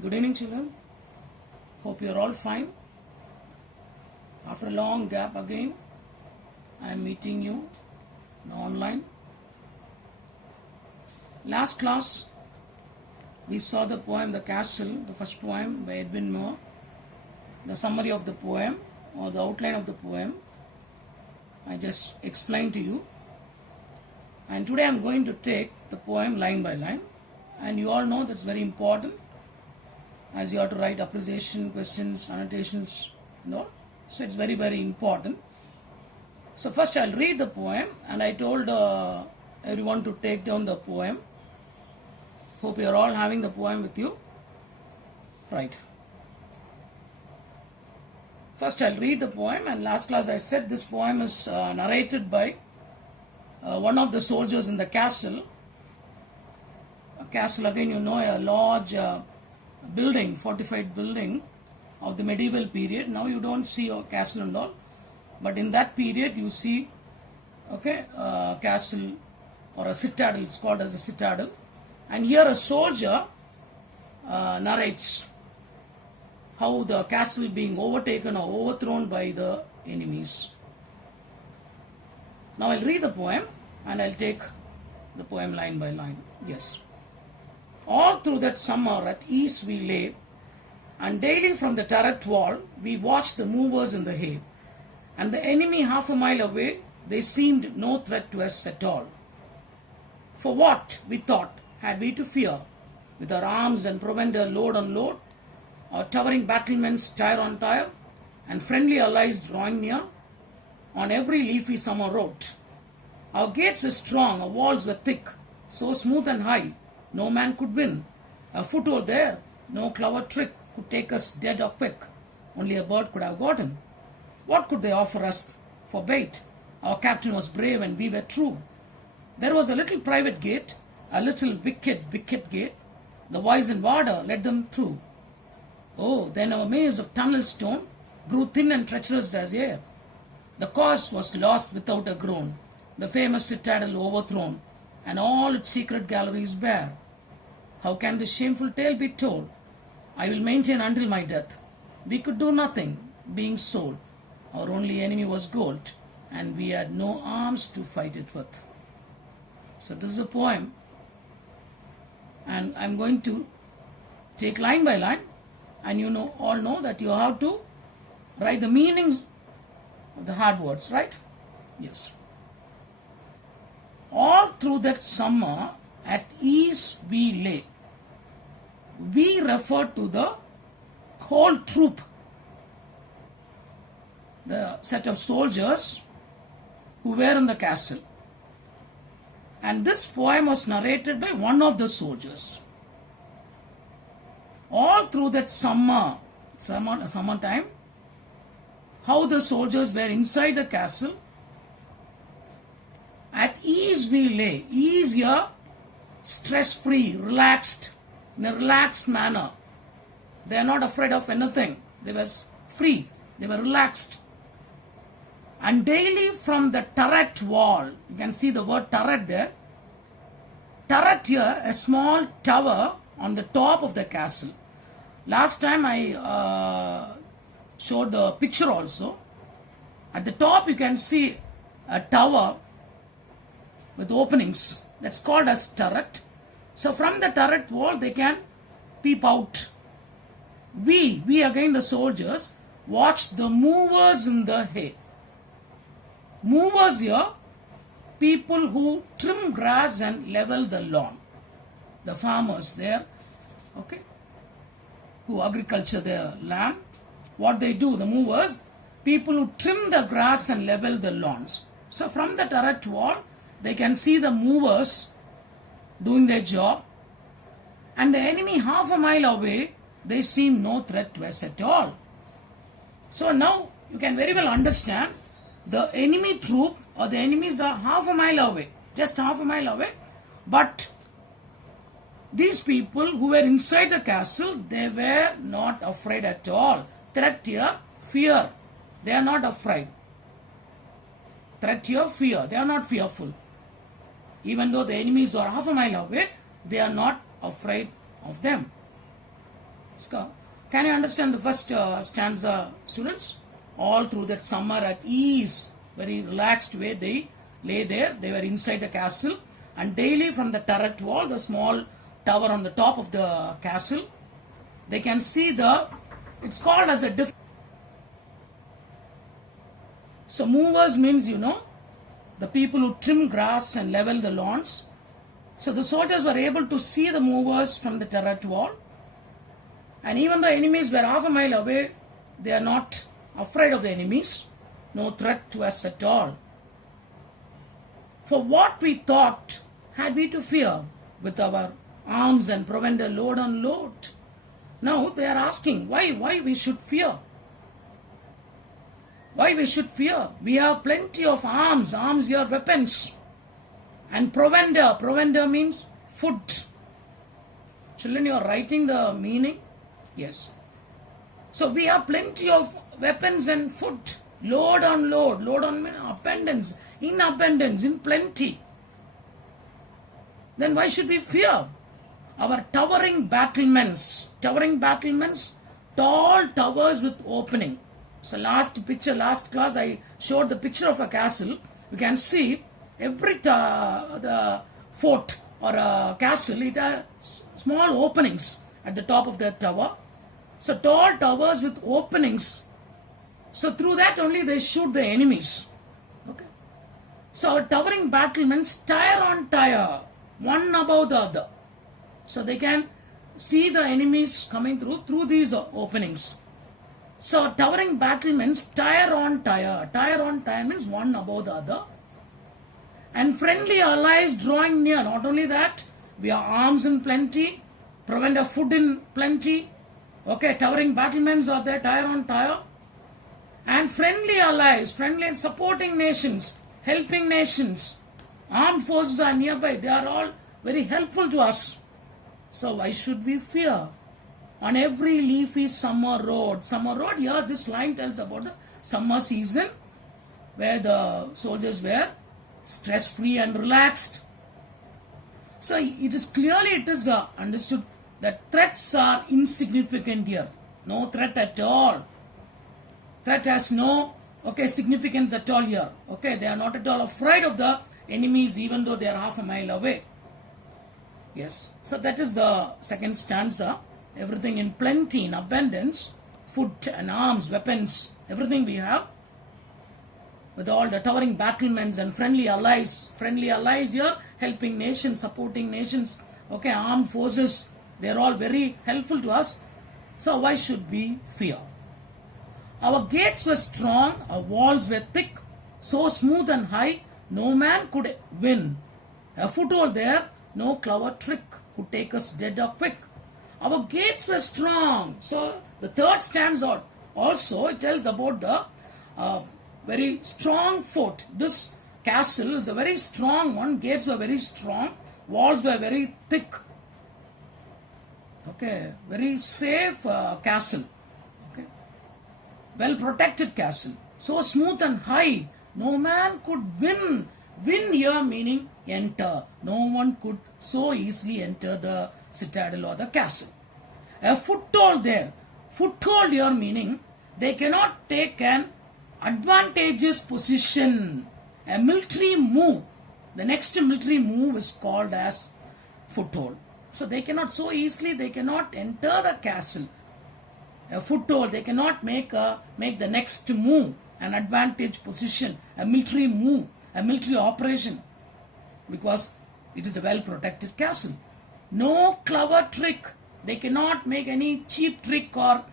Good evening, children. Hope you are all fine. After a long gap again, I am meeting you online. Last class, we saw the poem The Castle, the first poem by Edwin Muir. The summary of the poem or the outline of the poem, I just explained to you. And today I am going to take the poem line by line. And you all know that's very important, as you have to write appreciation, questions, annotations and all. So it's very, very important. So first I'll read the poem, and I told everyone to take down the poem. Hope you are all having the poem with you. Right. First I'll read the poem, and last class I said this poem is narrated by one of the soldiers in the castle. A castle, again, you know, a large building, fortified building of the medieval period. Now you don't see a castle and all, but in that period you see, okay, a castle or a citadel. It's called as a citadel. And here a soldier narrates how the castle being overtaken or overthrown by the enemies. Now I'll read the poem and I'll take the poem line by line. Yes. All through that summer at ease we lay, and daily from the turret wall we watched the movers in the hay. And the enemy half a mile away, they seemed no threat to us at all. For what, we thought, had we to fear, with our arms and provender load on load, our towering battlements tire on tire, and friendly allies drawing near, on every leafy summer road. Our gates were strong, our walls were thick, so smooth and high, no man could win. A foothold there, no clever trick could take us dead or quick. Only a bird could have gotten. What could they offer us for bait? Our captain was brave and we were true. There was a little private gate, a little wicked gate. The wise and warder led them through. Oh, then our maze of tunnel stone grew thin and treacherous as air. The cause was lost without a groan, the famous citadel overthrown, and all its secret galleries bare. How can this shameful tale be told? I will maintain until my death. We could do nothing, being sold. Our only enemy was gold, and we had no arms to fight it with. So this is a poem, and I'm going to take line by line, and you know, all know that you have to write the meanings of the hard words, right? Yes. All through that summer at ease we lay. We refer to the whole troop, the set of soldiers who were in the castle. And this poem was narrated by one of the soldiers. All through that summertime, how the soldiers were inside the castle. At ease we lay. Ease here, stress-free, relaxed, in a relaxed manner. They are not afraid of anything. They were free. They were relaxed. And daily from the turret wall, you can see the word turret there. Turret here, a small tower on the top of the castle. Last time I showed the picture also. At the top you can see a tower with openings. That's called as turret. So from the turret wall they can peep out. We again the soldiers, watched the movers in the hay. Movers here, people who trim grass and level the lawn. The farmers there, okay, who agriculture their land. What they do, the movers, people who trim the grass and level the lawns. So from the turret wall, they can see the movers doing their job, and the enemy half a mile away, they seem no threat to us at all. So now you can very well understand the enemy troop or the enemies are half a mile away, just half a mile away, but these people who were inside the castle, they were not afraid at all. Threat here, fear. They are not afraid. Threat here, fear. They are not fearful. Even though the enemies are half a mile away, they are not afraid of them. Can you understand the first stanza, students? All through that summer at ease, very relaxed way, they lay there. They were inside the castle, and daily from the turret wall, the small tower on the top of the castle, they can see it's called as the So movers means, the people who trim grass and level the lawns. So the soldiers were able to see the movers from the turret wall. And even the enemies were half a mile away, they are not afraid of the enemies. No threat to us at all. For what we thought had we to fear with our arms and provender load on load. Now they are asking why we should fear. Why we should fear? We have plenty of arms here, weapons. And provender means food. Children, you are writing the meaning? Yes. So we have plenty of weapons and food. Load on abundance, in plenty. Then why should we fear? Our towering battlements, tall towers with opening. So last class, I showed the picture of a castle. You can see every the fort or a castle, it has small openings at the top of the tower. So tall towers with openings. So through that only they shoot the enemies. Okay. So our towering battlements, tier on tier, one above the other. So they can see the enemies coming through these openings. So towering battlements, tier on tier means one above the other. And friendly allies drawing near. Not only that, we have arms in plenty, provender food in plenty. Okay, towering battlements are there, tier on tier. And friendly allies, friendly and supporting nations, helping nations. Armed forces are nearby. They are all very helpful to us. So why should we fear? On every leafy summer road, here this line tells about the summer season where the soldiers were stress-free and relaxed. So it is understood that threats are insignificant here. No threat at all. Threat has no significance at all here. Okay, they are not at all afraid of the enemies even though they are half a mile away. Yes, so that is the second stanza. Everything in plenty, in abundance, food and arms, weapons, everything we have. With all the towering battlements and friendly allies here, helping nations, supporting nations, armed forces, they are all very helpful to us. So why should we fear? Our gates were strong, our walls were thick, so smooth and high, no man could win. A foothold there, no clever trick could take us dead or quick. Our gates were strong. So the third stanza also tells about the very strong fort. This castle is a very strong one. Gates were very strong. Walls were very thick. Okay, very safe castle. Okay, well protected castle. So smooth and high. No man could win. Win here meaning enter. No one could so easily enter the citadel or the castle. A foothold there. Foothold here meaning they cannot take an advantageous position. A military move. The next military move is called as foothold. So they cannot so easily, they cannot enter the castle. A foothold, they cannot make the next move, an advantage position, a military move, a military operation, because it is a well protected castle. No clever trick. They cannot make any cheap trick or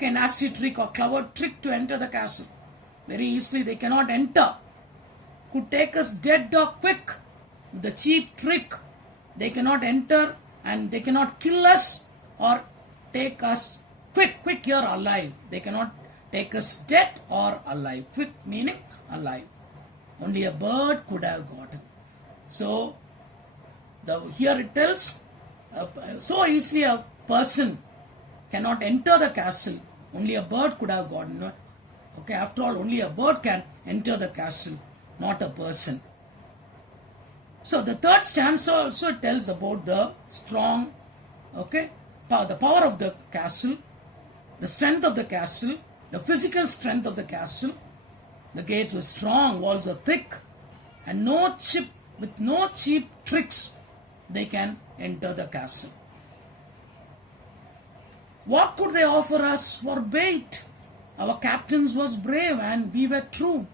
nasty trick or clever trick to enter the castle. Very easily they cannot enter. Could take us dead or quick. The cheap trick. They cannot enter and they cannot kill us or take us quick here alive. They cannot take us dead or alive. Quick meaning alive. Only a bird could have gotten. So here it tells so easily a person cannot enter the castle. Only a bird could have gotten. Okay, after all, only a bird can enter the castle, not a person. So the third stanza also tells about the strong, the power of the castle, the strength of the castle, the physical strength of the castle. The gates were strong, walls were thick, and with no cheap tricks, they can enter the castle. What could they offer us for bait? Our captains was brave and we were true.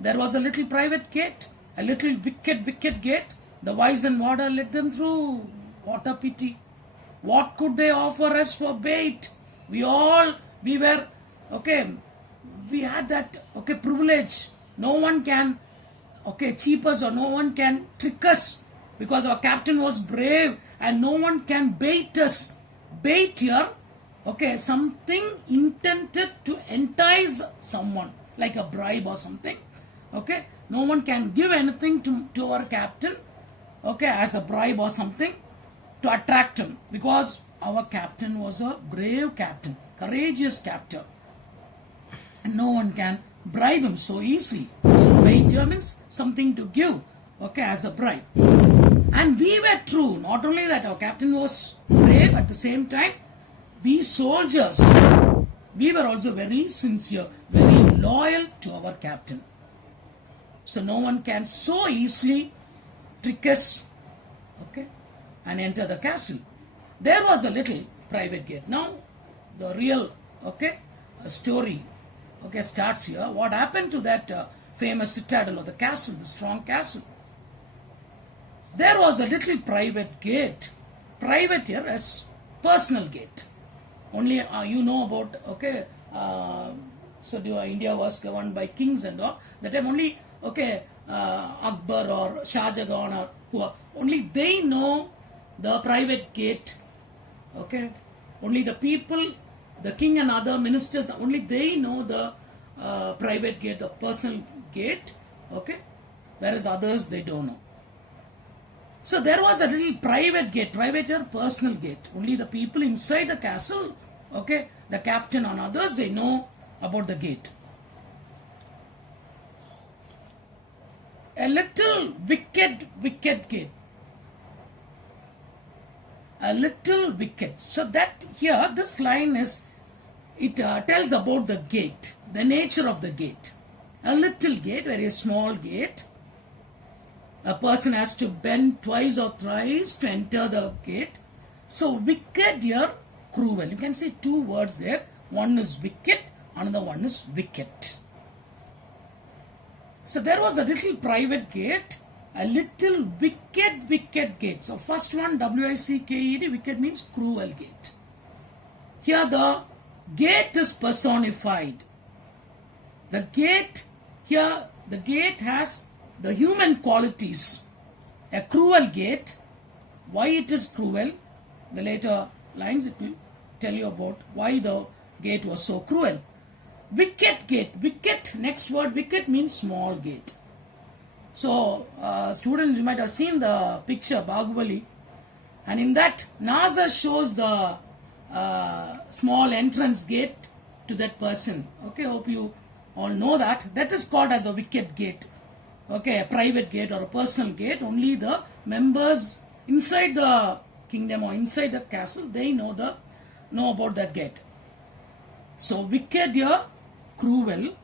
There was a little private gate, a little wicked gate. The wise and water let them through. What a pity. What could they offer us for bait? We had that, privilege. No one can, cheap us, or no one can trick us, because our captain was brave and no one can bait us. Bait here, something intended to entice someone, like a bribe or something. No one can give anything to our captain, as a bribe or something to attract him, because our captain was a brave captain, courageous captain, and no one can bribe him so easily. So bait here means something to give, as a bribe. And we were true. Not only that, our captain was brave, at the same time, we soldiers, we were also very sincere, very loyal to our captain. So no one can so easily trick us, and enter the castle. There was a little private gate. Now the real, story, starts here. What happened to that famous citadel or the castle, the strong castle? There was a little private gate. Private here as personal gate. Only you know about, India was governed by kings and all. That time only, Akbar or Shah Jahan or who, only they know the private gate. Only the people, the king and other ministers, only they know the private gate, the personal gate. Whereas others, they don't know. So there was a little private gate, private or personal gate. Only the people inside the castle, the captain and others, they know about the gate. A little wicked gate. A little wicked. So that here, this line is, it tells about the gate, the nature of the gate. A little gate, very small gate. A person has to bend twice or thrice to enter the gate. So wicked here, cruel. You can say two words there. One is wicked, another one is wicked. So there was a little private gate, a little wicked gate. So first one, W-I-C-K-E-D, wicked means cruel gate. Here the gate is personified. The gate, here the gate has the human qualities. A cruel gate, why it is cruel, the later lines it will tell you about why the gate was so cruel. Wicked gate, wicked, next word, wicked means small gate. So students, you might have seen the picture Bahubali, and in that Nazar shows the small entrance gate to that person. Hope you all know that. That is called as a wicked gate. A private gate or a personal gate. Only the members inside the kingdom or inside the castle, they know about that gate. So wicked here, cruel.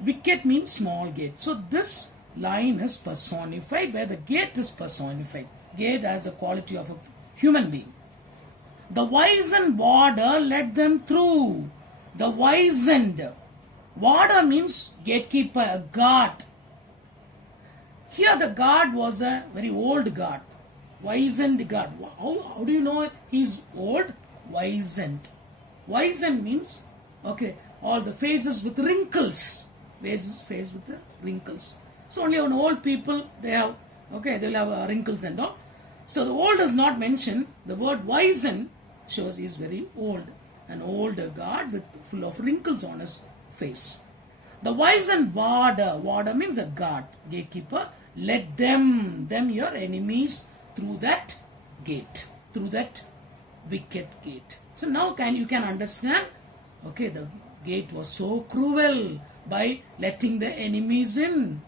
Wicked means small gate. So this line is personified, where the gate is personified. Gate has the quality of a human being. The wizened warder led them through. The wizened. Warder means gatekeeper, a guard. Here the guard was a very old guard. Wizened guard. How do you know he's old? Wizened. Wizened means, all the faces with wrinkles. Face with the wrinkles. So only on old people, they have, they'll have wrinkles and all. So the old is not mentioned. The word wizened shows he is very old. An older guard with full of wrinkles on his face. The wizened warder means a guard, gatekeeper, led them your enemies through that gate, through that wicked gate. So now you can understand, the gate was so cruel by letting the enemies in.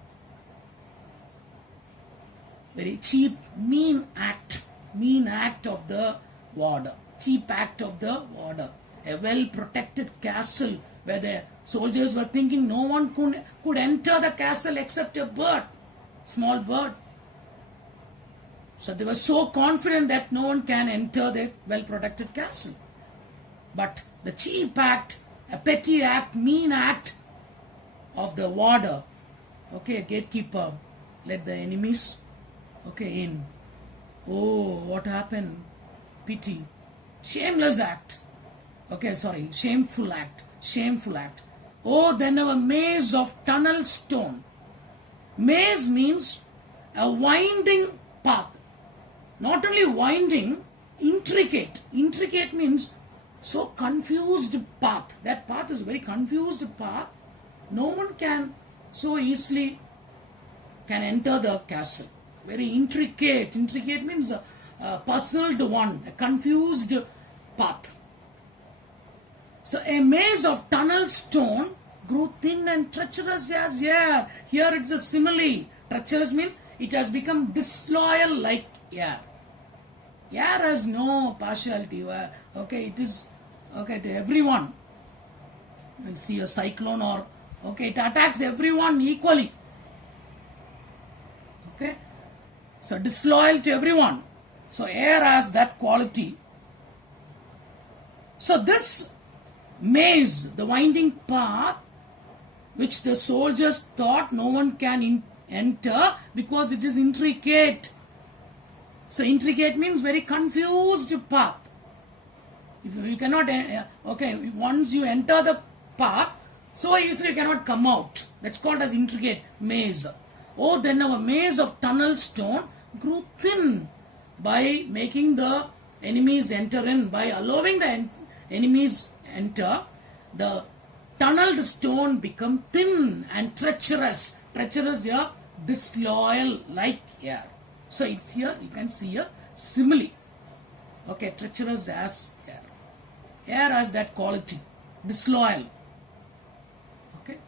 Very cheap, mean act of the ward. Chief act of the ward. A well-protected castle where the soldiers were thinking no one could enter the castle except a bird, small bird. So they were so confident that no one can enter the well-protected castle. But the chief act, a petty act, mean act of the warder, okay, gatekeeper, let the enemies, okay, in. Oh, what happened? Pity. Shameless act. Okay, sorry, shameful act. Shameful act. Oh, then a maze of tunnel stone. Maze means a winding path. Not only winding, intricate. Intricate means so confused path. That path is a very confused path. No one can so easily can enter the castle. Very intricate. Intricate means a puzzled one, a confused path. So a maze of tunnel stone grew thin and treacherous as air. Here it's a simile. Treacherous means it has become disloyal like air. Air has no partiality. Okay, it is okay to everyone. You see a cyclone or okay, it attacks everyone equally. Okay, so disloyal to everyone. So air has that quality. So this maze, the winding path, which the soldiers thought no one can enter because it is intricate. So intricate means very confused path. If you cannot, okay, once you enter the path, so easily you cannot come out. That's called as intricate maze. Oh, then our maze of tunnel stone grew thin by making the enemies enter in, by allowing the enemies enter. The tunneled stone become thin and treacherous. Treacherous here, disloyal like air. So it's here, you can see a simile. Okay, treacherous as air. Air has that quality, disloyal. Okay,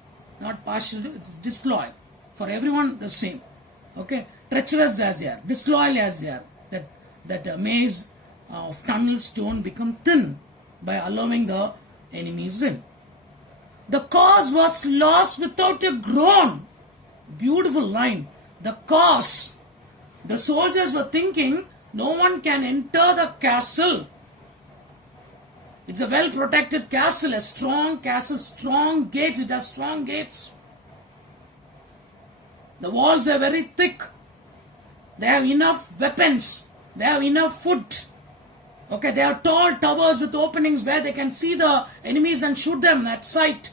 not partial, it's disloyal. For everyone the same. Okay, treacherous as air, disloyal as air. That maze of tunnel stone become thin by allowing the enemies in. The cause was lost without a groan. Beautiful line. The cause. The soldiers were thinking no one can enter the castle. It's a well protected castle, a strong castle, strong gates. It has strong gates. The walls are very thick. They have enough weapons. They have enough food. Okay, they are tall towers with openings where they can see the enemies and shoot them at sight.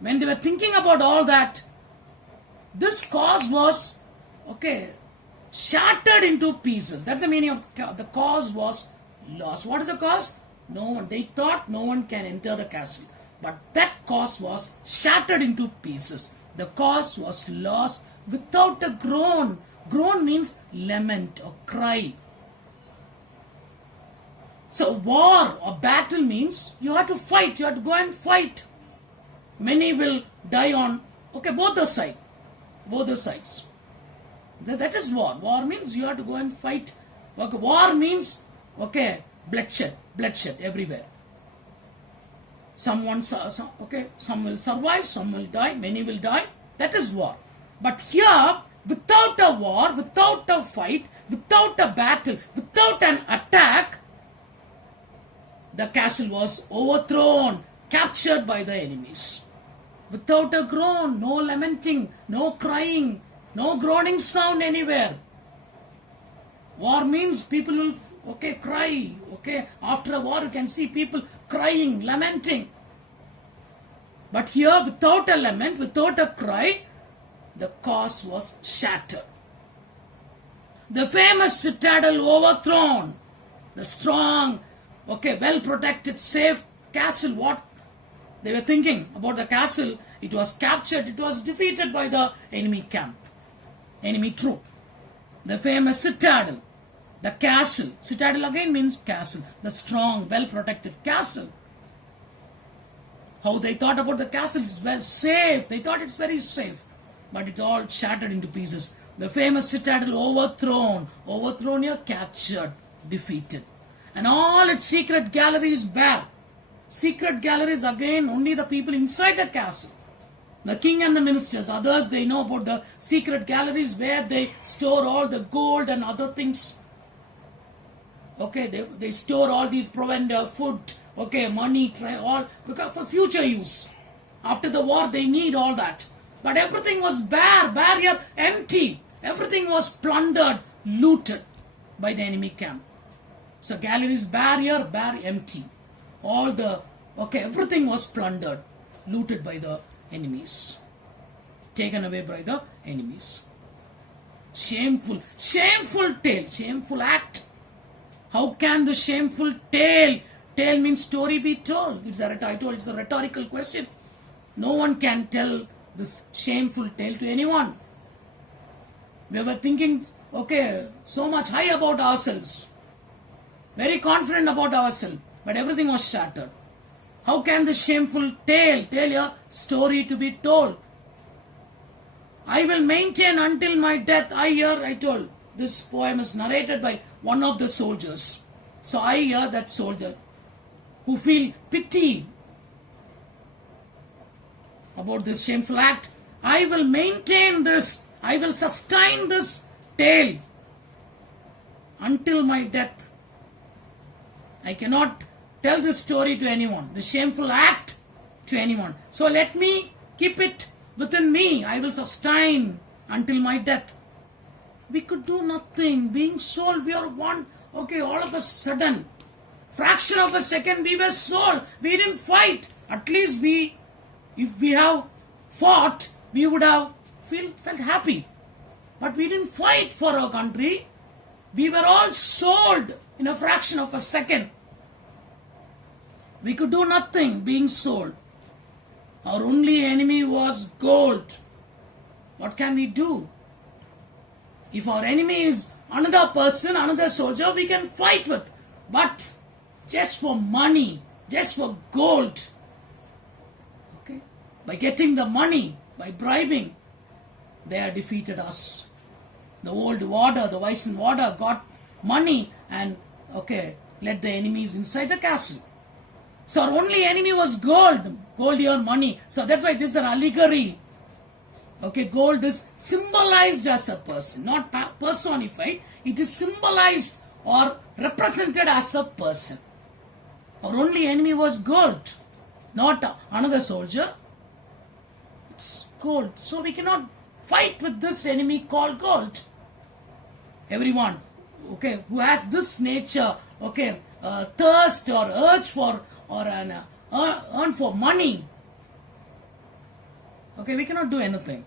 When they were thinking about all that, this cause was, okay, shattered into pieces. That's the meaning of the cause was lost. What is the cause? No one. They thought no one can enter the castle. But that cause was shattered into pieces. The cause was lost without a groan. Groan means lament or cry. So war or battle means you have to fight. You have to go and fight. Many will die on, okay, both the sides. Both the sides. That is war. War means you have to go and fight. Okay, war means, okay, bloodshed everywhere. Some will survive, some will die, many will die. That is war. But here, without a war, without a fight, without a battle, without an attack, the castle was overthrown, captured by the enemies. Without a groan, no lamenting, no crying, no groaning sound anywhere. War means people will, okay, cry. Okay, after a war you can see people crying, lamenting. But here, without a lament, without a cry, the cause was shattered. The famous citadel overthrown. The strong, okay, well-protected, safe castle. What they were thinking about the castle, it was captured, it was defeated by the enemy camp, enemy troop. The famous citadel, the castle. Citadel again means castle. The strong, well-protected castle. How they thought about the castle, it's well safe. They thought it's very safe. But it all shattered into pieces. The famous citadel overthrown. Overthrown here, captured, defeated. and all its secret galleries bare. Secret galleries, again, only the people inside the castle. The king and the ministers, others, they know about the secret galleries where they store all the gold and other things. Okay, they store all these provender, food, okay, money, all because for future use. After the war, they need all that. But everything was bare here, empty. Everything was plundered, looted by the enemy camp. So galleries bare here, bare, empty. All the, okay, everything was plundered, looted by the enemies. Taken away by the enemies. Shameful tale, shameful act. How can the shameful tale means story be told? It's a rhetorical question. No one can tell this shameful tale to anyone. We were thinking, okay, so much high about ourselves. Very confident about ourselves. But everything was shattered. How can the shameful tale tell a story to be told? I will maintain until my death. I told. This poem is narrated by one of the soldiers. So I hear that soldier who feel pity about this shameful act. I will maintain this. I will sustain this tale until my death. I cannot tell this story to anyone, the shameful act to anyone. So let me keep it within me. I will sustain until my death. We could do nothing. Being sold, we are one. Okay, all of a sudden, fraction of a second, we were sold. We didn't fight. At least if we have fought, we would have felt happy. But we didn't fight for our country. We were all sold in a fraction of a second. We could do nothing being sold. Our only enemy was gold. What can we do? If our enemy is another person, another soldier, we can fight with. But just for money, just for gold, okay, by getting the money, by bribing, they have defeated us. The old warder, the vice and warder got money and, okay, led the enemies inside the castle. So our only enemy was gold. Gold here, money. So that's why this is an allegory. Okay, gold is symbolized as a person, not personified. It is symbolized or represented as a person. Our only enemy was gold, not another soldier. It's gold. So we cannot fight with this enemy called gold. Everyone, okay, who has this nature, okay, thirst or urge for or an earn for money, okay, we cannot do anything.